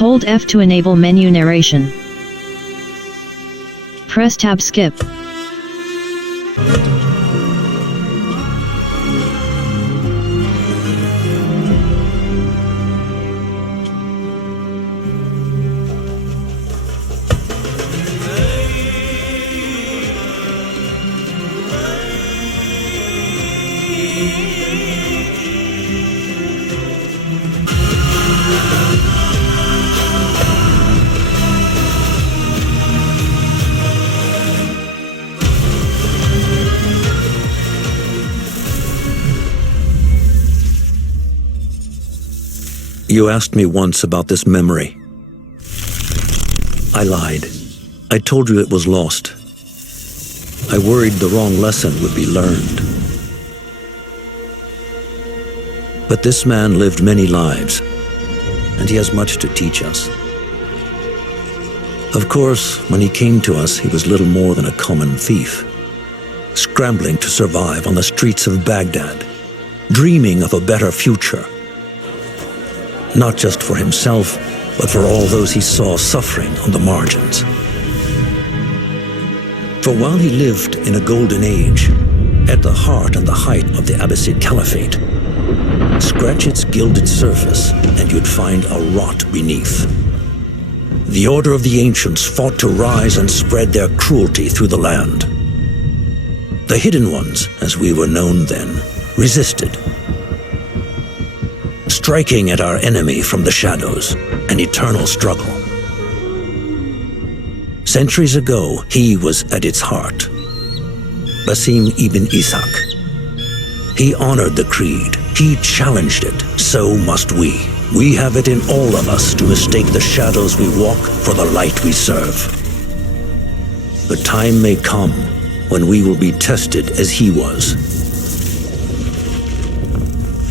Hold F to enable menu narration. Press tab skip. You asked me once about this memory. I lied. I told you it was lost. I worried the wrong lesson would be learned. But this man lived many lives, and he has much to teach us. Of course, when he came to us, he was little more than a common thief, scrambling to survive on the streets of Baghdad, dreaming of a better future. Not just for himself, but for all those he saw suffering on the margins. For while he lived in a golden age, at the heart and the height of the Abbasid Caliphate, scratch its gilded surface and you'd find a rot beneath. The Order of the Ancients fought to rise and spread their cruelty through the land. The Hidden Ones, as we were known then, resisted, striking at our enemy from the shadows, an eternal struggle. Centuries ago, he was at its heart. Basim Ibn Ishaq. He honored the creed. He challenged it. So must we. We have it in all of us to mistake the shadows we walk for the light we serve. The time may come when we will be tested as he was.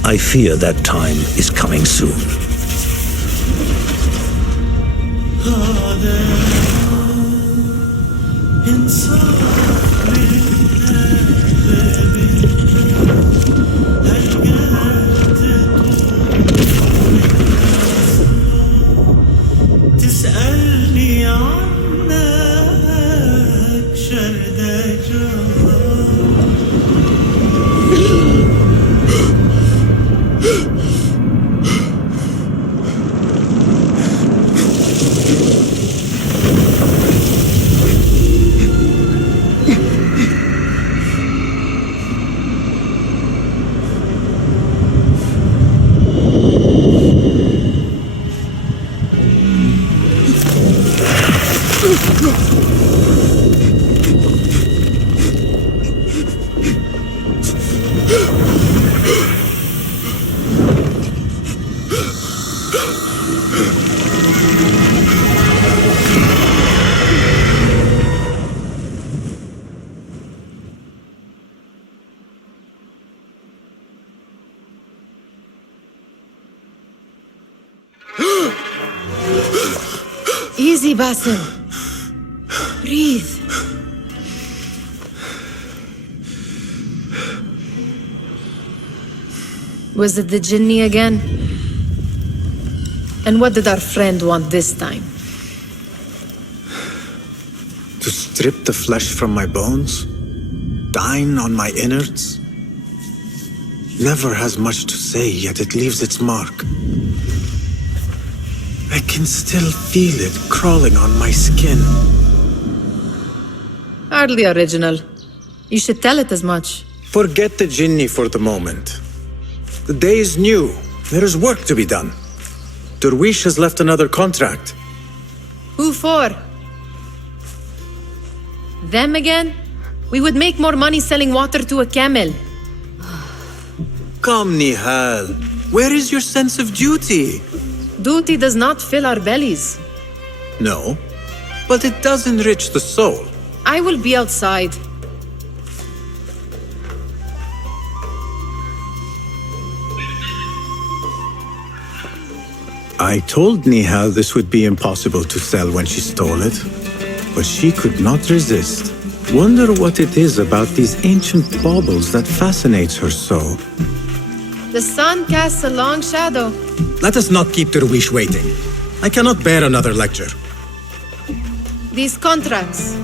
I fear that time is coming soon. Easy, Basim. Breathe. Was it the Jinni again? And what did our friend want this time? To strip the flesh from my bones? Dine on my innards? Never has much to say, yet it leaves its mark. I can still feel it crawling on my skin. Hardly original. You should tell it as much. Forget the Jinni for the moment. The day is new. There is work to be done. Derwish has left another contract. Who for? Them again? We would make more money selling water to a camel. Come, Nihal. Where is your sense of duty? Duty does not fill our bellies. No, but it does enrich the soul. I will be outside. I told Nihal this would be impossible to sell when she stole it, but she could not resist. Wonder what it is about these ancient baubles that fascinates her so. The sun casts a long shadow. Let us not keep Derwish waiting. I cannot bear another lecture. These contracts.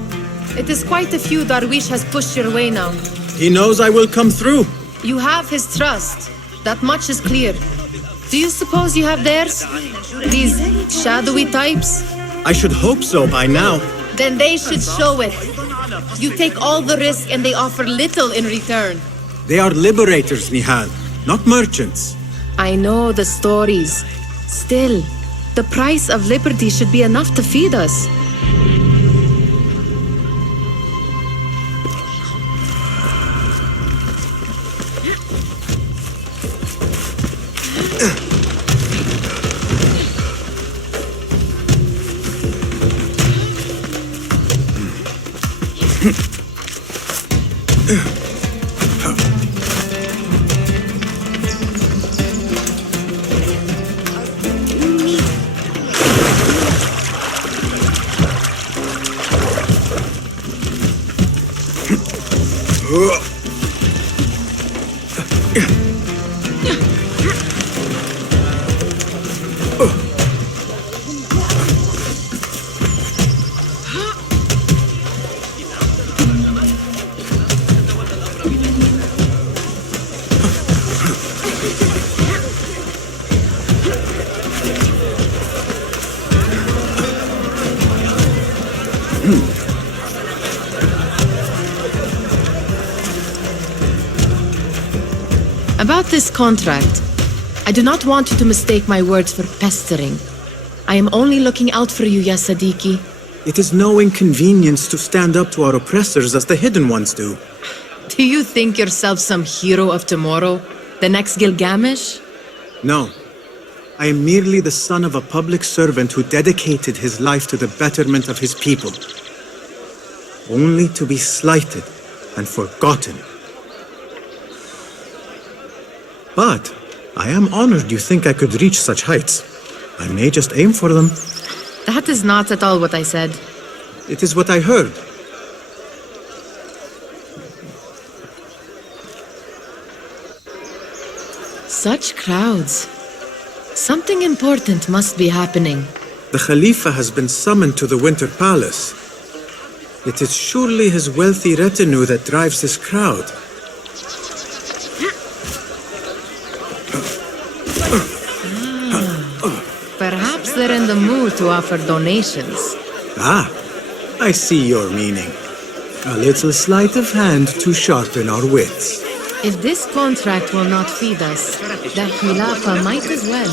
It is quite a few Darwish has pushed your way now. He knows I will come through. You have his trust. That much is clear. Do you suppose you have theirs? These shadowy types? I should hope so by now. Then they should show it. You take all the risk and they offer little in return. They are liberators, Nihal, not merchants. I know the stories. Still, the price of liberty should be enough to feed us. About this contract, I do not want you to mistake my words for pestering. I am only looking out for you, Ya Sadiqi. It is no inconvenience to stand up to our oppressors as the hidden ones do. Do you think yourself some hero of tomorrow? The next Gilgamesh? No. I am merely the son of a public servant who dedicated his life to the betterment of his people. Only to be slighted and forgotten. But I am honored you think I could reach such heights. I may just aim for them. That is not at all what I said. It is what I heard. Such crowds. Something important must be happening. The Khalifa has been summoned to the Winter Palace. It is surely his wealthy retinue that drives this crowd. Perhaps they're in the mood to offer donations. Ah, I see your meaning. A little sleight of hand to sharpen our wits. If this contract will not feed us, the Khilafah might as well.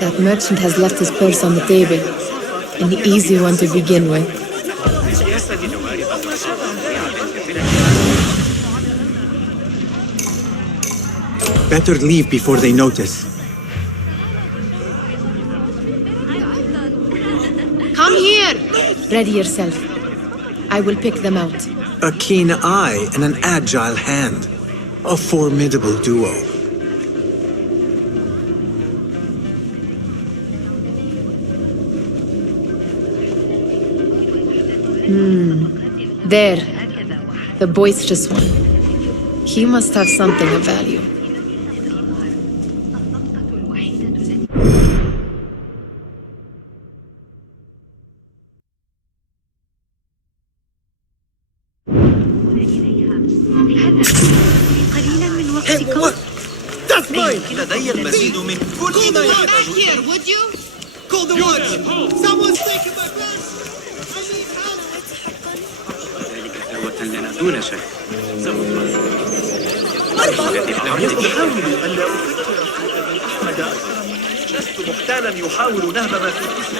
That merchant has left his purse on the table. An easy one to begin with. Better leave before they notice. Come here! Ready yourself. I will pick them out. A keen eye and an agile hand. A formidable duo. There. The boisterous one. He must have something of value. That's mine! لدي المزيد من كل ما يحتاج إليه. Here, would you? Call the watch! Someone's taking my purse! ثروة لنا دون شك. يحاول ألا أحمد. لست محتالا يحاول نهب ما في قسم.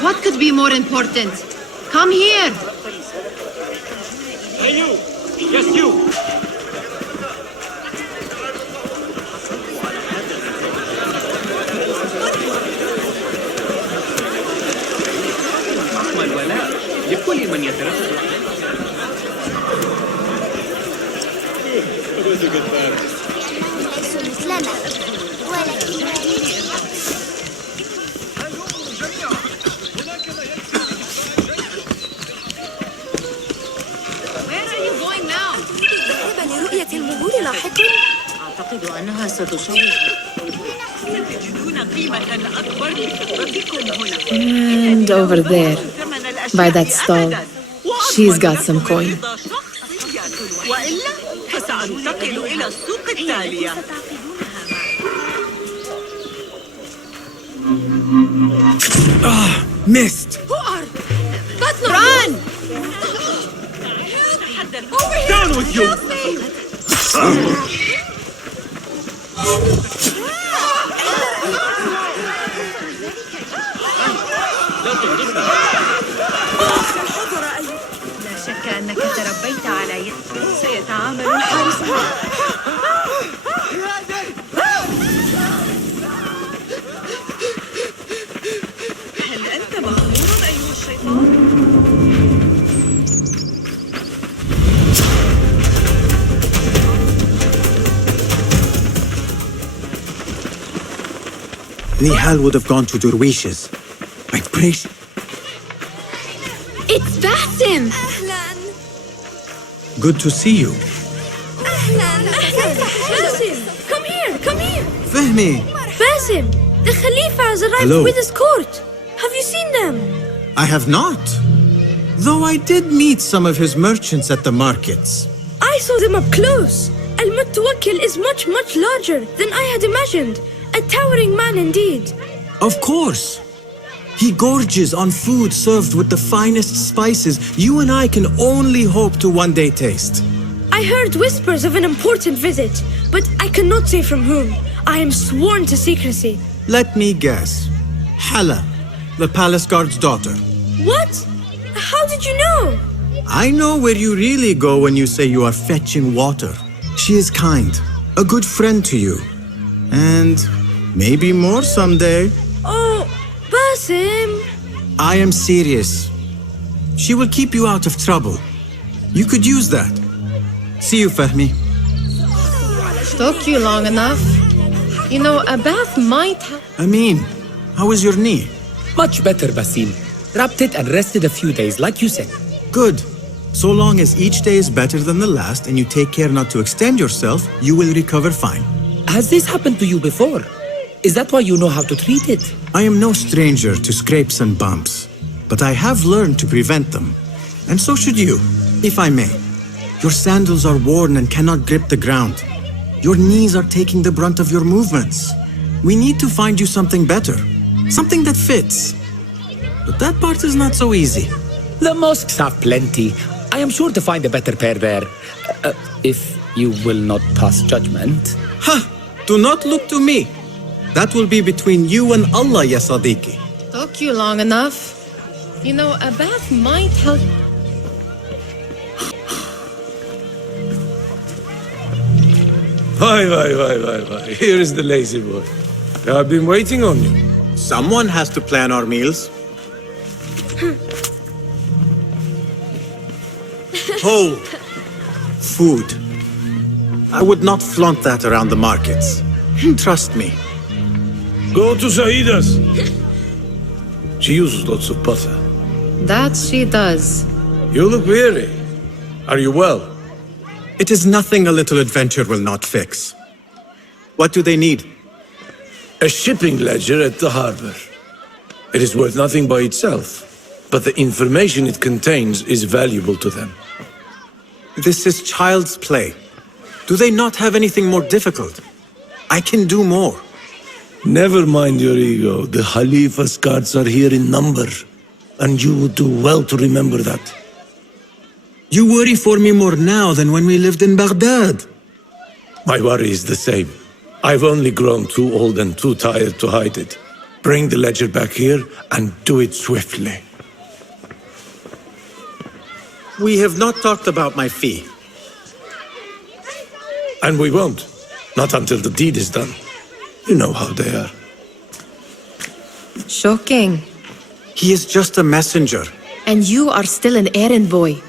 What could be more important? Come here! Hey you! Yes you! أقوى الولاء لكل من يترفض. ليسوا مثلنا ولكن ضاحك؟ أعتقد أنها ستشوش. ستجدون قيمة أكبر لخطتكم هنا. And over there, by that stall, she's got some coin. وإلا فسأنتقل إلى السوق التالية. Missed! Run! Down with you! لا شك أنك تربيت على يد سيتعامل الحارس معك. هل أنت مخمور أيها الشيطان؟ Nihal would have gone to Durwishes. I pray she... It's Basim! Good to see you. Basim, come here, come here. Fahmi! Basim, the Khalifa has arrived Hello. with his court. Have you seen them? I have not. Though I did meet some of his merchants at the markets. I saw them up close. Al-Mutawakkil is much, much larger than I had imagined. A towering man indeed. Of course. He gorges on food served with the finest spices you and I can only hope to one day taste. I heard whispers of an important visit, but I cannot say from whom. I am sworn to secrecy. Let me guess. Hala, the palace guard's daughter. What? How did you know? I know where you really go when you say you are fetching water. She is kind, a good friend to you. And maybe more someday. Oh, Basim. I am serious. She will keep you out of trouble. You could use that. See you, Fahmi. Took you long enough. You know, a bath might help. Amin, how is your knee? Much better, Basim. Wrapped it and rested a few days, like you said. Good. So long as each day is better than the last and you take care not to extend yourself, you will recover fine. Has this happened to you before? Is that why you know how to treat it? I am no stranger to scrapes and bumps, but I have learned to prevent them. And so should you, if I may. Your sandals are worn and cannot grip the ground. Your knees are taking the brunt of your movements. We need to find you something better, something that fits. But that part is not so easy. The mosques have plenty. I am sure to find a better pair there. If you will not pass judgment. Ha! Do not look to me. That will be between you and Allah, ya Sadiqi. Took you long enough. You know, a bath might help. Why. Here is the lazy boy. I've been waiting on you. Someone has to plan our meals. Whole food. I would not flaunt that around the markets. Trust me. Go to Saida's. She uses lots of butter. That she does. You look weary. Are you well? It is nothing a little adventure will not fix. What do they need? A shipping ledger at the harbor. It is worth nothing by itself, but the information it contains is valuable to them. This is child's play. Do they not have anything more difficult? I can do more. Never mind your ego. The Khalifa's guards are here in number, and you would do well to remember that. You worry for me more now than when we lived in Baghdad. My worry is the same. I've only grown too old and too tired to hide it. Bring the ledger back here and do it swiftly. We have not talked about my fee. And we won't. Not until the deed is done. You know how they are. Shocking. He is just a messenger. And you are still an errand boy.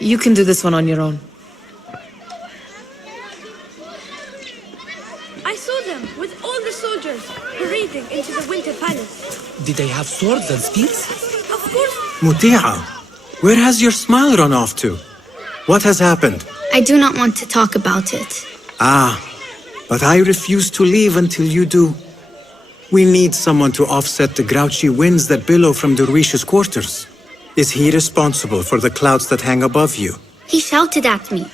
You can do this one on your own. I saw them with all the soldiers parading into the Winter Palace. Did they have swords and spears? Of course, Muti'a, where has your smile run off to? What has happened? I do not want to talk about it. Ah, but I refuse to leave until you do. We need someone to offset the grouchy winds that billow from Derwish's quarters. Is he responsible for the clouds that hang above you? He shouted at me,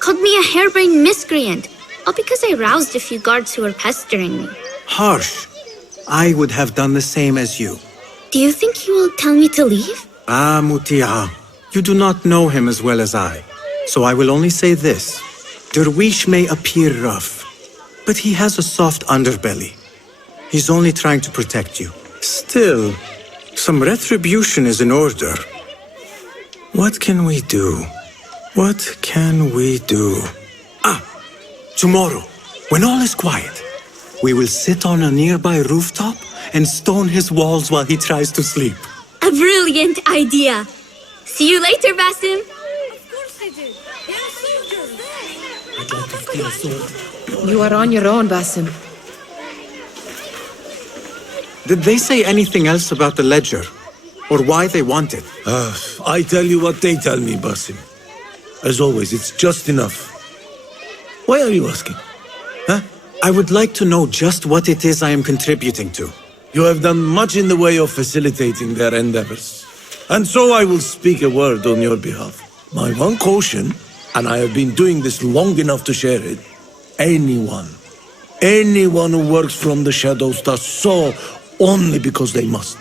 called me a harebrained miscreant, all because I roused a few guards who were pestering me. Harsh. I would have done the same as you. Do you think he will tell me to leave? Ah, Muti'a, you do not know him as well as I. So I will only say this. Derwish may appear rough, but he has a soft underbelly. He's only trying to protect you. Still, some retribution is in order. What can we do? What can we do? Ah, tomorrow, when all is quiet, we will sit on a nearby rooftop and stone his walls while he tries to sleep. A brilliant idea. See you later, Basim. Of course I did. There are soldiers there. I'd like to steal a sword. You are on your own, Basim. Did they say anything else about the ledger? Or why they want it? I tell you what they tell me, Basim. As always, it's just enough. Why are you asking? Huh? I would like to know just what it is I am contributing to. You have done much in the way of facilitating their endeavors. And so I will speak a word on your behalf. My one caution, and I have been doing this long enough to share it, anyone who works from the shadows does so only because they must.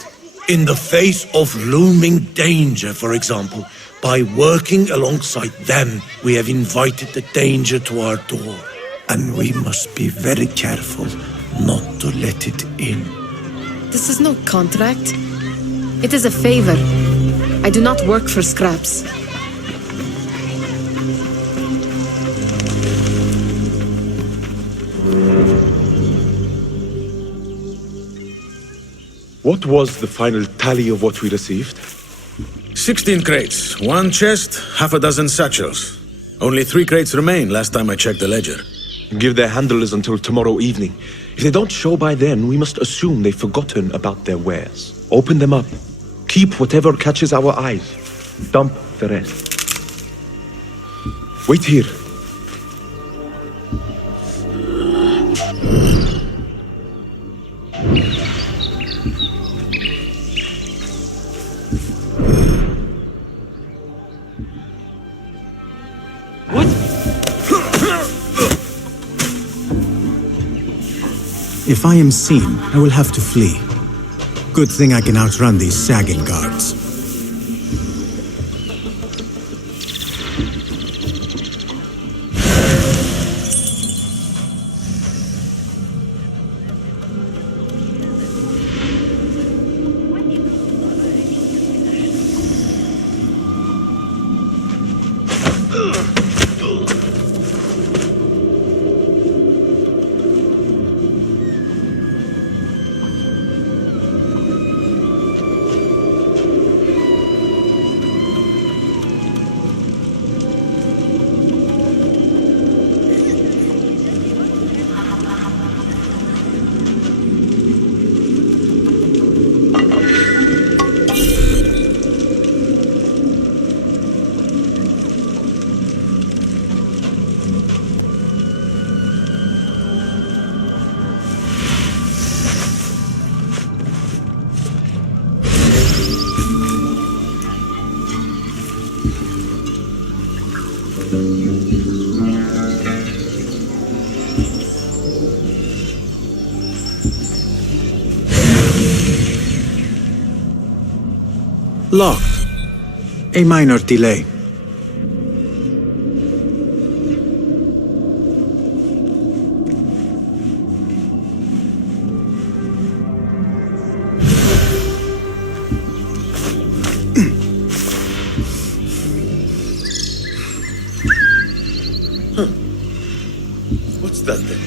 In the face of looming danger, for example, by working alongside them, we have invited the danger to our door. And we must be very careful not to let it in. This is no contract. It is a favor. I do not work for scraps. What was the final tally of what we received? 16 crates, 1 chest, half a dozen satchels. Only 3 crates remain last time I checked the ledger. Give their handlers until tomorrow evening. If they don't show by then, we must assume they've forgotten about their wares. Open them up. Keep whatever catches our eyes. Dump the rest. Wait here. If I am seen, I will have to flee. Good thing I can outrun these sagging guards. Locked. A minor delay. What's that then?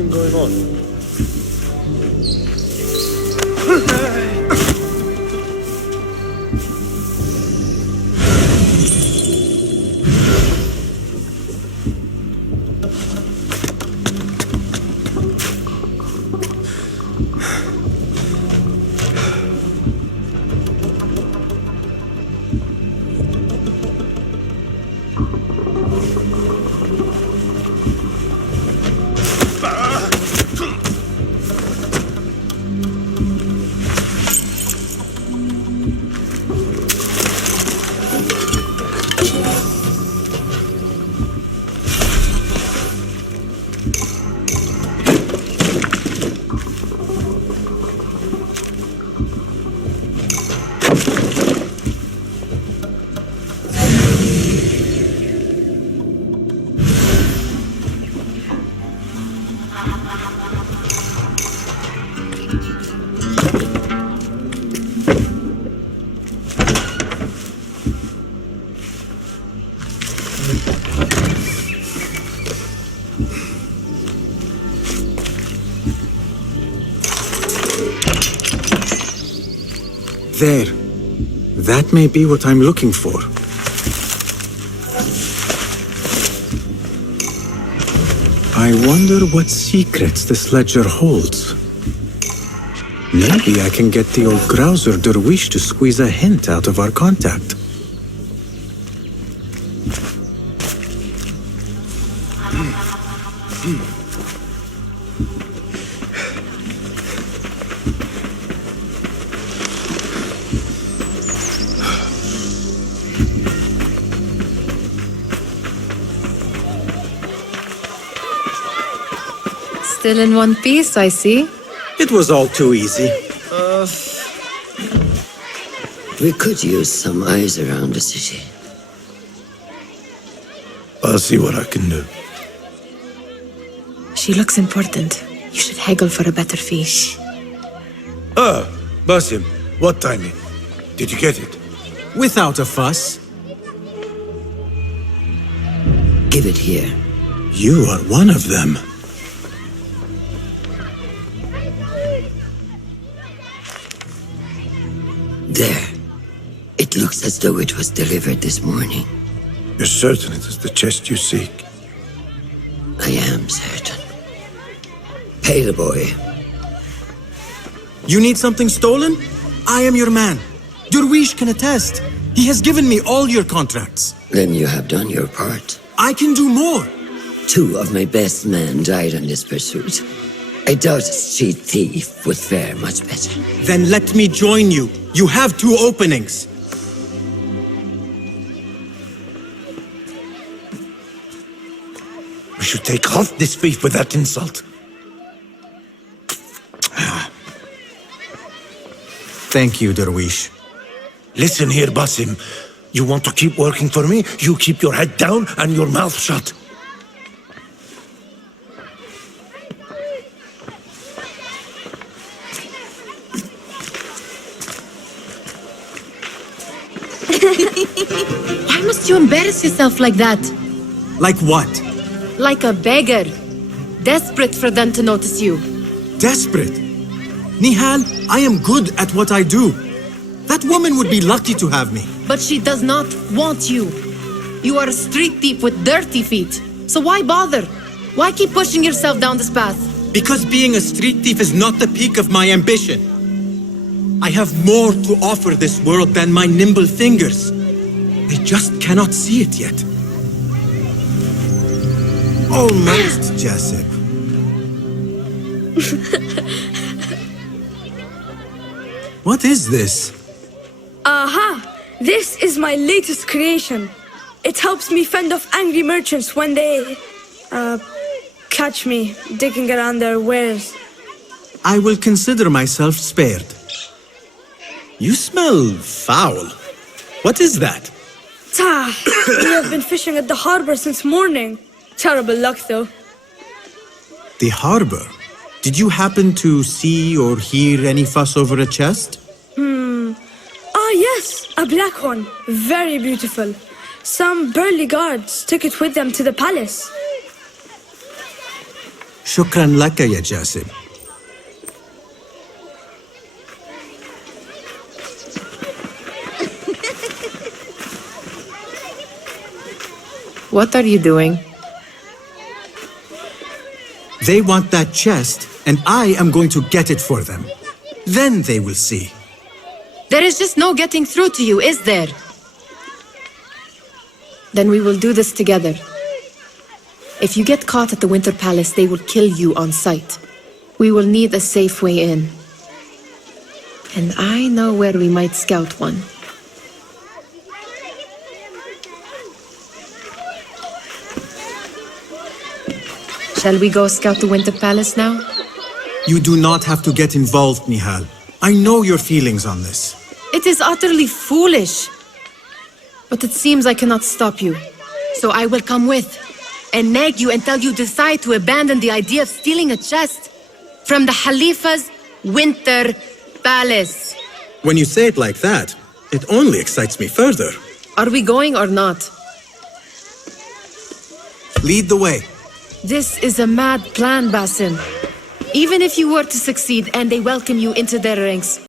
Something going on. There. That may be what I'm looking for. I wonder what secrets this ledger holds. Maybe I can get the old grouser Derwish to squeeze a hint out of our contact. Still in one piece, I see. It was all too easy. We could use some eyes around the city. I'll see what I can do. She looks important. You should haggle for a better fee. Ah, Basim, what timing? Did you get it? Without a fuss. Give it here. You are one of them. There. It looks as though it was delivered this morning. You're certain it is the chest you seek? I am certain. Pay the boy. You need something stolen? I am your man. Derwish can attest. He has given me all your contracts. Then you have done your part. I can do more. 2 of my best men died on this pursuit. I doubt a street thief would fare much better. Then let me join you. You have 2 openings. We should take half this thief with that insult. Thank you, Derwish. Listen here, Basim. You want to keep working for me? You keep your head down and your mouth shut. Why must you embarrass yourself like that? Like what? Like a beggar. Desperate for them to notice you. Desperate? Nihal, I am good at what I do. That woman would be lucky to have me. But she does not want you. You are a street thief with dirty feet. So why bother? Why keep pushing yourself down this path? Because being a street thief is not the peak of my ambition. I have more to offer this world than my nimble fingers. They just cannot see it yet. Almost, Jasip. What is this? Aha! This is my latest creation. It helps me fend off angry merchants when they... catch me digging around their wares. I will consider myself spared. You smell foul. What is that? We have been fishing at the harbor since morning. Terrible luck, though. The harbor? Did you happen to see or hear any fuss over a chest? Ah, yes, a black one. Very beautiful. Some burly guards took it with them to the palace. Shukran laka, ya Jasib. What are you doing? They want that chest, and I am going to get it for them. Then they will see. There is just no getting through to you, is there? Then we will do this together. If you get caught at the Winter Palace, they will kill you on sight. We will need a safe way in. And I know where we might scout one. Shall we go scout the Winter Palace now? You do not have to get involved, Nihal. I know your feelings on this. It is utterly foolish. But it seems I cannot stop you. So I will come with, and nag you until you decide to abandon the idea of stealing a chest from the Khalifa's Winter Palace. When you say it like that, it only excites me further. Are we going or not? Lead the way. This is a mad plan, Basim. Even if you were to succeed and they welcome you into their ranks,